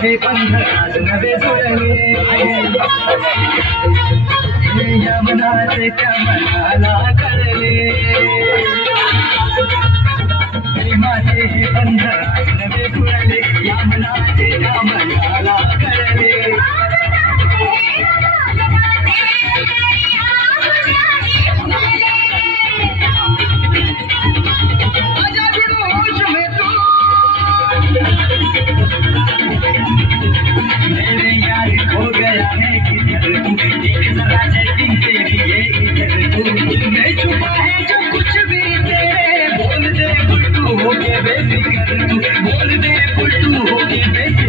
हे पंधरास नवे जुळले या मनाचे त्या मनाला कळले प्रेमाचे हे पंधरास नवे जुळले या मनाचे त्या मनाला कळले हो गया है किधर तू एक जरा सेटिंग तेरी ये इधर तू मैं छुपा है जो कुछ भी तेरे बोल दे बुट्टू हो के बेफिक्र तू बोल दे बुट्टू हो के बेफिक्र